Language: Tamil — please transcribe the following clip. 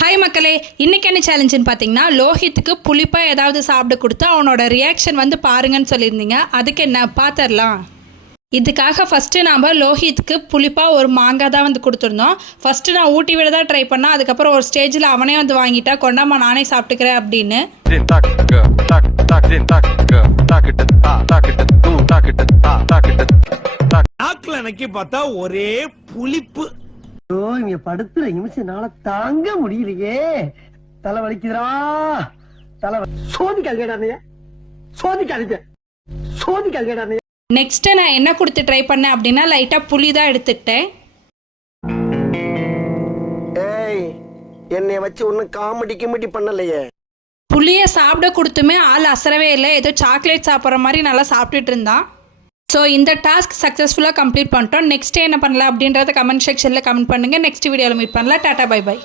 ஹாய் மக்களே, இன்றைக்கி என்ன சேலஞ்சுன்னு பார்த்தீங்கன்னா, லோஹித்துக்கு புளிப்பாக ஏதாவது சாப்பிட கொடுத்து அவனோட ரியாக்ஷன் வந்து பாருங்கன்னு சொல்லியிருந்தீங்க. அதுக்கு என்ன பார்த்துடலாம். இதுக்காக ஃபஸ்ட்டு நாம் லோஹித்துக்கு புளிப்பாக ஒரு மாங்காய் தான் வந்து கொடுத்துருந்தோம். ஃபஸ்ட்டு நான் ஊட்டி விட தான் ட்ரை பண்ணேன். அதுக்கப்புறம் ஒரு ஸ்டேஜில் அவனே வந்து வாங்கிட்டா, கொண்டாமா நானே சாப்பிட்டுக்கிறேன் அப்படின்னு. பார்த்தா ஒரே புளிப்பு. இங்க படுத்துற நிமிஷம்னால தாங்க முடியலையே. தலை வலிக்குதுடா. சோதிக்காதீங்க. நெக்ஸ்ட்டு நான் என்ன கொடுத்து ட்ரை பண்ணேன் அப்படின்னா, லைட்டாக புளி தான் எடுத்துக்கிட்டேன். ஏய், என்னை வச்சு ஒன்னும் காமெடி பண்ணலையே. புளியை சாப்பிட கொடுத்துமே ஆள் அசரவே இல்லை. ஏதோ சாக்லேட் சாப்பிட்ற மாதிரி நல்லா சாப்பிட்டுட்டு இருந்தான். ஸோ இந்த டாஸ்க் சக்ஸஸ்ஃபுல்லாக கம்ப்ளீட் பண்ணிட்டோம். நெக்ஸ்ட் என்ன பண்ணலாம் அப்படின்றத கமெண்ட் செக்ஷனில் கமெண்ட் பண்ணுங்கள். நெக்ஸ்ட் வீடியோவில் மீட் பண்ணலாம். Tata bye by.